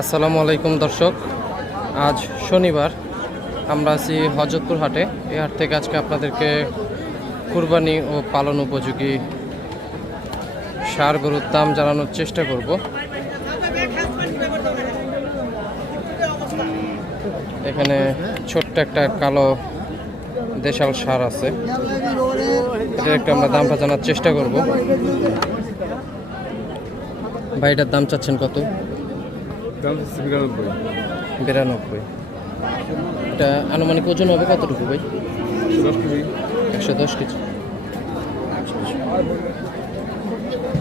আসসালামু আলাইকুম দর্শক। আজ শনিবার, আমরা আছি হজরতপুর হাটে। এই হাট থেকে আজকে আপনাদেরকে কুরবানি ও পালন উপযোগী সার গরুর দাম জানানোর চেষ্টা করব। এখানে ছোট্ট একটা কালো দেশাল সার আছে। এটার একটু আমরা দামটা জানার চেষ্টা করব। ভাই এটার দাম চাচ্ছেন কত? বিরানব্বই। বিরানব্বই। এটা আনুমানিক ওজন হবে কতটুকু ভাই? একশো দশ কেজি।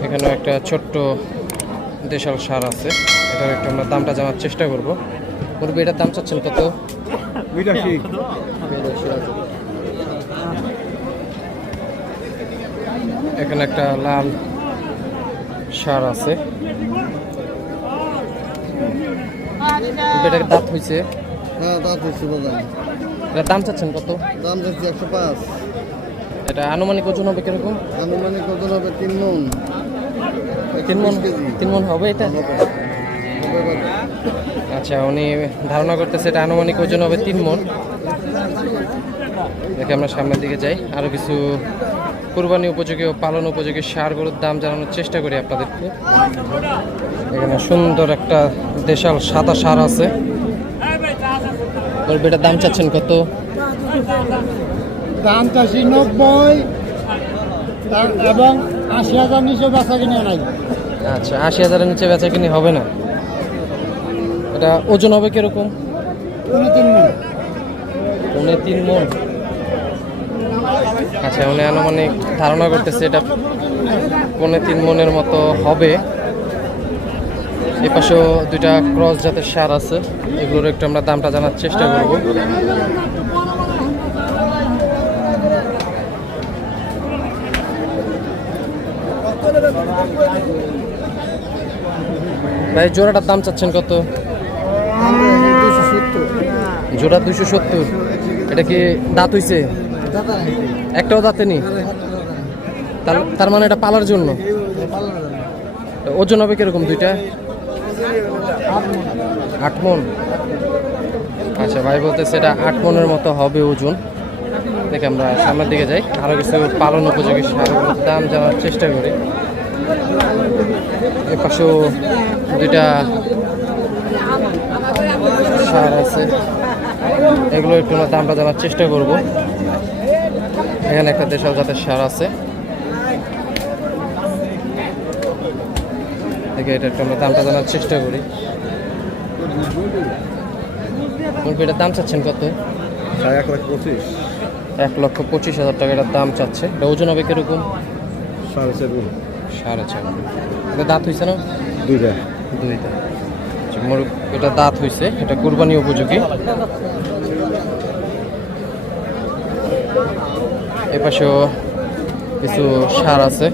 এখানে একটা ছোট্ট দেশাল সার আছে। এটার একটু আমরা দামটা জানার চেষ্টা করব। মুরগি এটার দাম চাচ্ছেন কত? এখানে একটা লাল সার আছে। এটার দাঁত হয়েছে হ্যাঁ তা তো শুভ দাম এটার দাম চাচ্ছেন কত? দাম যাচ্ছে একশো পাঁচ। এটা আনুমানিক ওজন হবে কীরকম? আনুমানিক ওজন হবে তিন মন। তিন মন? তিন মন হবে এটা? আচ্ছা উনি ধারণা করতেছে এটা আনুমানিক ওজন হবে তিন মন। দেখে আমরা সামনের দিকে যাই। আরও কিছু কুরবানি উপযোগী ও পালন উপযোগী সার গরুর দাম জানানোর চেষ্টা করি আপনাদেরকে। এখানে সুন্দর একটা দেশাল সাদা সার আছে। ওর বেটার দাম চাচ্ছেন কত? দাম চাষি নব্বই। এবং আশি হাজার নিচে বেচা কিনে নাই। আচ্ছা আশি হাজারের নিচে বেচা কিনি হবে না। এটা ওজন হবে কীরকম? তিন মন উনি তিন মন আচ্ছা উনি আনুমানিক ধারণা করতেছে এটা পৌনে তিন মনের মতো হবে। এ পাশেও দুইটা ক্রস জাতের সার আছে। এগুলোর একটু আমরা দামটা জানার চেষ্টা করব। ভাই, জোড়াটার দাম চাচ্ছেন কত? জোড়া দুইশো সত্তর। এটা কি দাঁত হইছে? একটাও দাঁতে নি তার মানে এটা পালার জন্য? ওজন হবে কীরকম দুইটা? আট মন আচ্ছা ভাই বলতেছে এটা আট মনের মতো হবে ওজন। দেখে আমরা সামনের দিকে যাই। আরও কিছু পালন উপযোগী সারগুলোর দাম জানার চেষ্টা করি। এ পাশেও দুইটা সার আছে। এগুলো একটু দামটা জানার চেষ্টা করব। এখানে একটা দেশাল জাতের সার আছে। দেখে এটা একটু আমরা দামটা জানার চেষ্টা করি। মুরগিটার দাম চাচ্ছেন কত? এক লাখ পঁচিশ। এক লক্ষ পঁচিশ হাজার টাকা এটার দাম চাচ্ছে। এটা ওজন হবে কীরকম? সাড়ে চার সাড়ে চার এটা দাঁত হয়েছে না? দুইটা। দুইটা। আচ্ছা, মোরগ এটা দাঁত হয়েছে এটা কুরবানি উপযোগী। এপাশেও কিছু সার আছে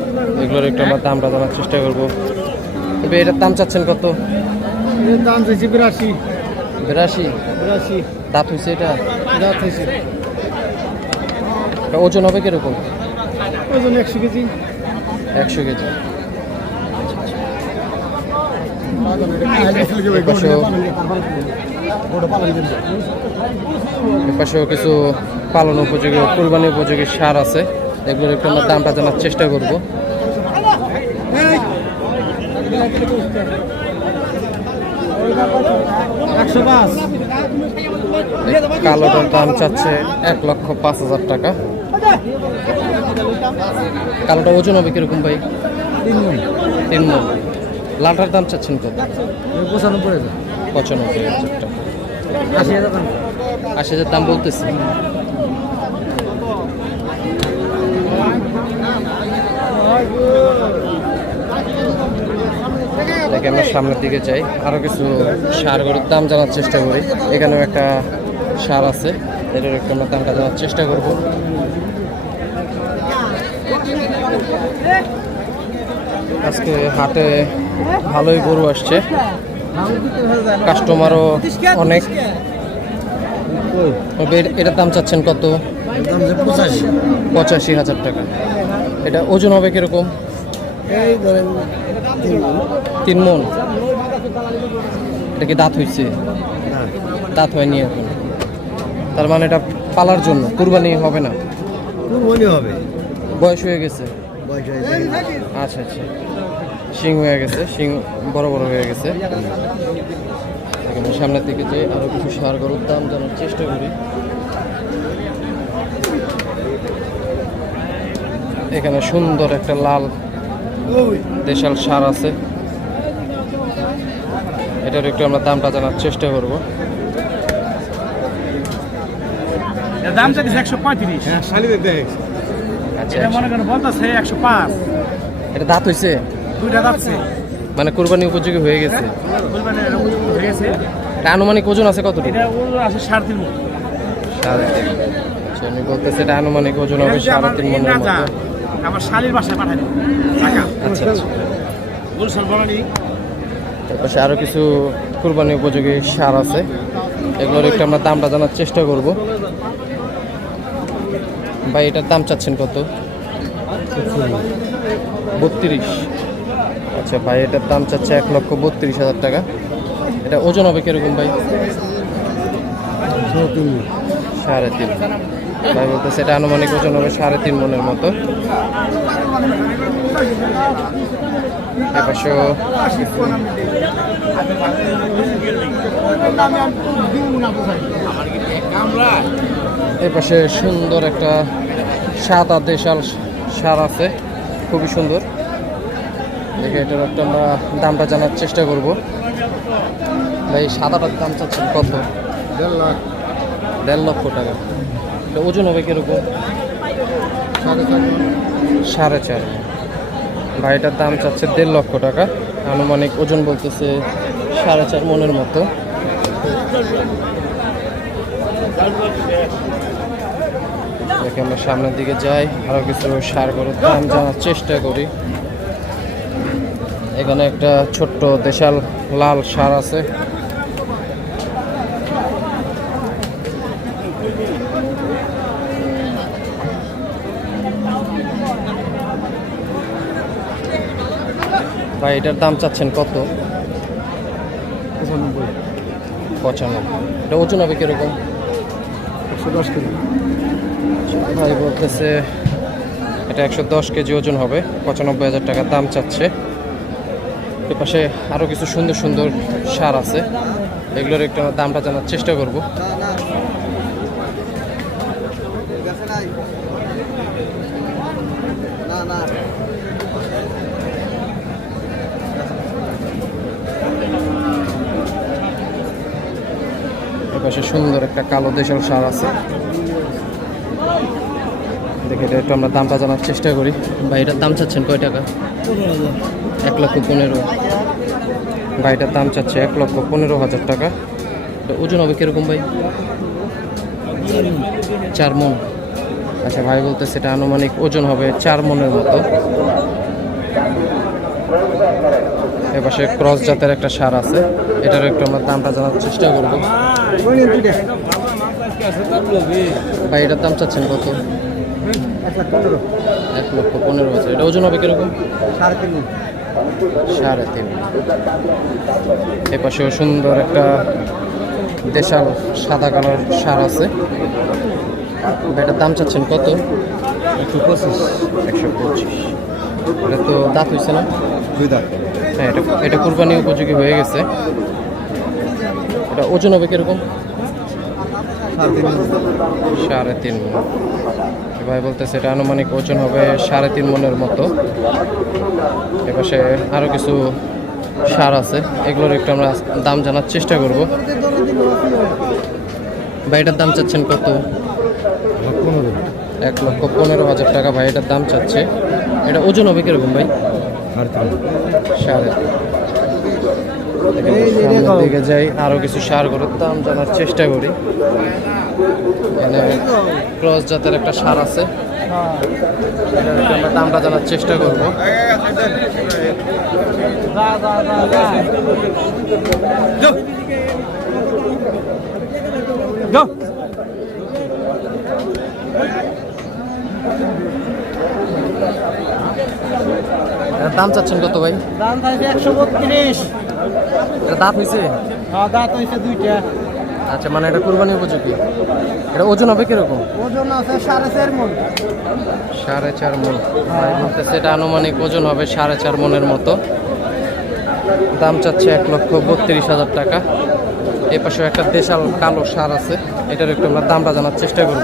এগুলোর একটু আমরা দামটা জানার চেষ্টা করব। তবে এটার দাম চাচ্ছেন কত? দাম চাইছি বিরাশি। বিরাশি? বিরাশি। দাঁত হয়েছে এটা? দাঁত হয়েছে। ওজন হবে কীরকম? ওজন একশো কেজি। একশো কেজি। কিছু পালন উপযোগী কুরবানি উপযোগী সার আছে। এগুলোর একটু আমরা দামটা জানার চেষ্টা করব। কালোটার দাম চাচ্ছে এক লক্ষ পাঁচ হাজার টাকা। কালোটা ওজন হবে কীরকম ভাই? তিন মন। লালটার দাম চাচ্ছেন কত? পঁচানব্বই হাজার পঁচানব্বই হাজার টাকা। আশি হাজার দাম বলতেছি। দেখে আমরা সামনের দিকে যাই। আরও কিছু সার গরুর দাম জানার চেষ্টা করি। এখানেও একটা সার আছে। এটার একটু আমরা দামটা জানার চেষ্টা করব। আজকে হাটে ভালোই গরু আসছে। কাস্টমারও অনেক। এটার দাম চাচ্ছেন কত? পঁচাশি হাজার টাকা। এটা ওজন হবে কীরকম? তিন মন। এটা কি দাঁত হয়েছে দাঁত হয়নি এখন। তার মানে এটা পালার জন্য কুরবানি হবে না? কুরবানি হবে। বয়স হয়ে গেছে? আচ্ছা আচ্ছা। শিং হয়ে গেছে শিং বড় বড় হয়ে গেছে। এখানে সামনের দিকে যে আরও কিছু সার গরুর দাম জানার চেষ্টা করি। এখানে সুন্দর একটা লাল দেশাল সার আছে। এটার একটু আমরা দামটা জানার চেষ্টা করব। এর দাম চাইছে একশো পঁয়ত্রিশ। হ্যাঁ আচ্ছা এটা মনে করেন বলতেছে একশো পাঁচ। এটা দাঁত হয়েছে দুইটা যাচ্ছে মানে কোরবানি উপযোগী হয়ে গেছে? হয়ে গেছে। এটা আনুমানিক ওজন আছে কতটুকু? এটা ওর আছে সাড়ে তিন মণ। সাড়ে তিন আচ্ছা আমি বলতেছি এটা আনুমানিক ওজন হবে এটা সাড়ে আমার তিন মনের মতো। আমার শালির বাসায় পাঠাই আচ্ছা আচ্ছা। গুলশান বনানি। তারপরে আরও কিছু কুরবানি উপযোগী সার আছে। এগুলোর একটু আমরা দামটা জানার চেষ্টা করব। ভাই, এটার দাম চাচ্ছেন কত? বত্রিশ। আচ্ছা ভাই, এটার দাম চাচ্ছে এক লক্ষ বত্রিশ হাজার টাকা। এটা ওজন হবে কীরকম ভাই? সাড়ে তিন। ভাই বলতেছে এটা আনুমানিক ওজন হবে সাড়ে তিন মনের মতো। এপাশেও এপাশে সুন্দর একটা সাদা দেশাল সার আছে খুবই সুন্দর। দেখে এটার একটা আমরা দামটা জানার চেষ্টা করব। ভাই সাদাটার দাম চাচ্ছেন কত? দেড় লাখ। দেড় লক্ষ টাকা। ওজন হবে কীরকম? সাড়ে চার। সাড়ে চার ভাই এটার দাম চাচ্ছে দেড় লক্ষ টাকা। আনুমানিক ওজন বলতেছে সাড়ে চার মনের মতো। আমরা সামনের দিকে যাই আরও কিছু সার গরুর দাম জানার চেষ্টা করি। এখানে একটা ছোট্ট দেশাল লাল সার আছে। ভাই এটার দাম চাচ্ছেন কত? পঁচানব্বই। এটা ওজন হবে কীরকম? একশো দশ কেজি। ভাই বলতেছে এটা একশো দশ কেজি ওজন হবে পঁচানব্বই হাজার টাকা দাম চাচ্ছে। এ পাশে আরও কিছু সুন্দর সুন্দর সার আছে এগুলোর একটু দামটা জানার চেষ্টা করব। এ পাশে সুন্দর একটা কালো দেশাল সার আছে। দেখে এটা একটু আমরা দামটা জানার চেষ্টা করি। ভাই, এটার দাম চাচ্ছেন কয় টাকা? এক লক্ষ পনেরো। ভাই, এটার দাম চাচ্ছে এক লক্ষ পনেরো হাজার টাকা। ওজন হবে কীরকম ভাই? চার মন। আচ্ছা ভাই বলতে সেটা আনুমানিক ওজন হবে চার মনের মতো। এপাশে ক্রস জাতের একটা সার আছে। এটার একটু আমরা দামটা জানার চেষ্টা করব। ভাই এটার দাম চাচ্ছেন কত? এক লক্ষ পনেরো হাজার। এটা ওজন হবে কীরকম? সাড়ে তিন সাড়ে তিন এ সুন্দর একটা দেশাল সাদা কালার সার আছে। এটার দাম চাচ্ছেন কত? একশো পঁচিশ। একশো পঁচিশ। এটা তো দাঁত হয়েছে না? দুই দাঁত। হ্যাঁ এটা এটা কুরবানি উপযোগী হয়ে গেছে। এটা ওজন হবে কীরকম? সাড়ে তিন মন। ভাই বলতেছে, এটা আনুমানিক ওজন হবে সাড়ে তিন মনের মতো। এপাশে আরও কিছু সার আছে, এগুলোর একটু আমরা দাম জানার চেষ্টা করব। ভাই, এটার দাম চাচ্ছেন কত? এক লক্ষ পনেরো হাজার টাকা। ভাই, এটার দাম চাচ্ছে। এটা ওজন হবে কীরকম, ভাই? সামনের দিকে যাই আরও কিছু সার গরুর দাম জানার চেষ্টা করি। এখানে ক্রস জাতের একটা সার আছে। আমরা দামটা জানার চেষ্টা করব। এটার দাম চাচ্ছেন কত ভাই? দাম থাকছে একশো বত্রিশ। এটা দাঁত হয়েছে হ্যাঁ দাঁত হয়েছে দুইটা। আচ্ছা মানে এটা কুরবানি উপযোগী। এটা ওজন হবে কীরকম? ওজন আছে সাড়ে চার মন। সাড়ে চার মন। বলতেছে এটা আনুমানিক ওজন হবে সাড়ে চার মনের মতো। দাম চাচ্ছে এক লক্ষ বত্রিশ হাজার টাকা। এ পাশে একটা দেশাল কালো সার আছে। এটার একটু আমরা দামটা জানার চেষ্টা করব।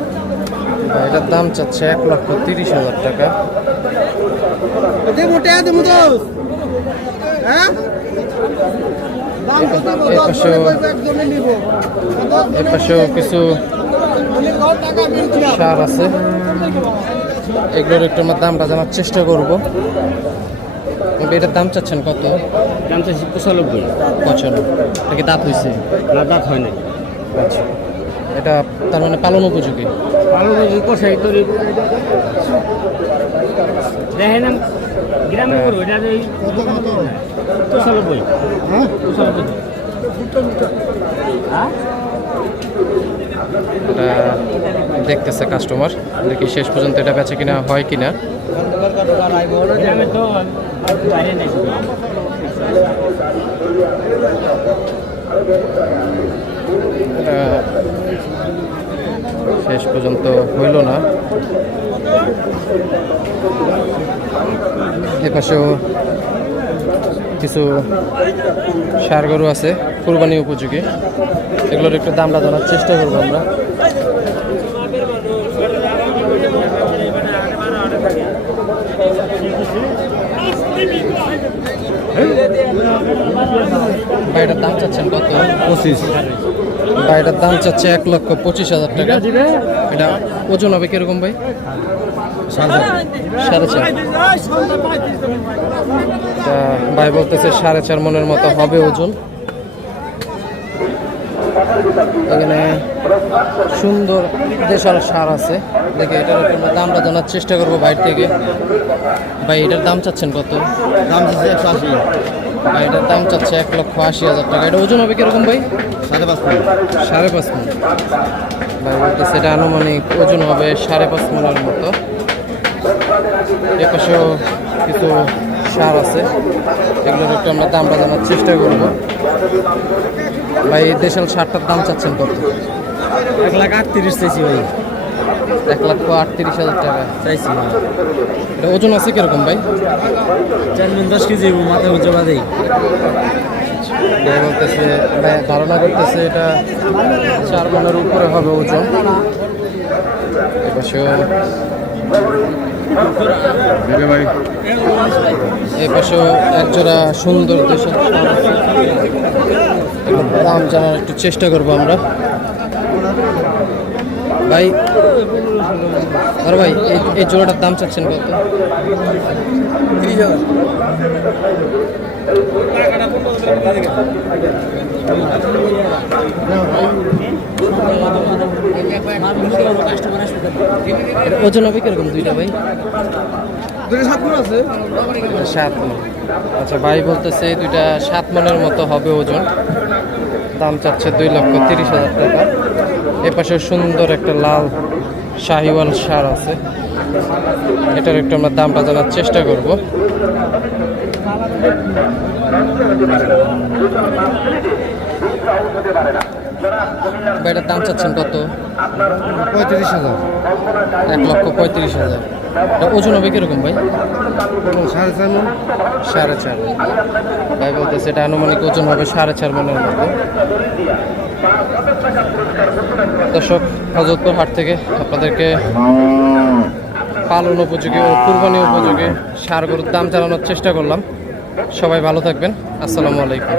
এটার দাম চাচ্ছে এক লক্ষ তিরিশ হাজার টাকা। হ্যাঁ? দাম কত এ পাশেও একজনে নিব। এ পাশেও কিছু সার আছে। এগুলোর একটু আমরা দামটা জানার চেষ্টা করব। এটার দাম চাচ্ছেন কত? দাম চাইছি পঁচানব্বই। পঁচানব্বই। এটা কি দাঁত হয়েছে না দাঁত হয় নাই। আচ্ছা। এটা তার মানে পালন উপযোগী? ভালো কষাই তৈরি দেখেন গ্রামে করব এটা এই পঁচানব্বই হ্যাঁ? পঁচানব্বই হ্যাঁ? এটা দেখতেছে কাস্টমার দেখি শেষ পর্যন্ত এটা বেচে কিনা হয় কিনা? এটা শেষ পর্যন্ত হইল না। এপাশেও কিছু সার গরু আছে কুরবানি উপযোগী। এগুলোর একটু দামটা জানার চেষ্টা করব আমরা। ভাইটার দাম চাচ্ছেন কত? পঁচিশ। ভাইটার দাম চাচ্ছে এক লক্ষ পঁচিশ হাজার টাকা। এটা ওজন হবে কীরকম ভাই? সাড়ে চার। ভাই বলতেছে সাড়ে চার মনের মতো হবে ওজন। এখানে সুন্দর দেশাল সার আছে। দেখে এটার আমরা দামটা জানার চেষ্টা করব বাইর থেকে। ভাই, এটার দাম চাচ্ছেন কত? দাম দিচ্ছে একশো আশি। এটার দাম চাচ্ছে এক লক্ষ আশি হাজার টাকা। এটা ওজন হবে কীরকম ভাই? সাড়ে পাঁচ মিনিট সাড়ে পাঁচ মন। ভাই বলতেছে এটা আনুমানিক ওজন হবে সাড়ে পাঁচ মনের মতো। এপাশেও কিছু সার আছে। এগুলোর একটু আমরা দামটা জানার চেষ্টা করব। ভাই দেশাল সারটার দাম চাচ্ছেন কত? এক লাখ আটত্রিশ চাইছি ভাই। এক লক্ষ আটত্রিশ হাজার টাকা চাইছি। এটা ওজন আছে কীরকম ভাই? চার মিনিট দশ কেজি মাথায় জমা দেই বলতেছে ধারণা করতেছে এটা চার মনের উপরে হবে ওজন। এপাশেও ভাই একজোড়া সুন্দর দেশের দাম জানার একটু চেষ্টা করব আমরা। ভাই আর ভাই এই এই জোড়াটার দাম চাচ্ছেন কত? ওজন হবে কীরকম দুইটা ভাই? সাত মন। আচ্ছা ভাই বলতেছে দুইটা সাত মনের মতো হবে ওজন। দাম চাচ্ছে দুই লক্ষ তিরিশ হাজার টাকা। এ পাশে সুন্দর একটা লাল শাহিওয়াল সার আছে। এটার একটু আমরা দামটা জানার চেষ্টা করব। এটার দাম চাচ্ছেন কত? পঁয়ত্রিশ হাজার। এক লক্ষ পঁয়ত্রিশ হাজার। এটা ওজন হবে কীরকম ভাই? সাড়ে চার মিনিট সাড়ে চার ভাই বলতেছে এটা আনুমানিক ওজন হবে সাড়ে চার মনের মতো। দর্শক হজরতপুর হাট থেকে আপনাদেরকে পালন উপযোগী ও কুরবানি উপযোগী সার গরুর দাম জানানোর চেষ্টা করলাম। সবাই ভালো থাকবেন। আসসালামু আলাইকুম।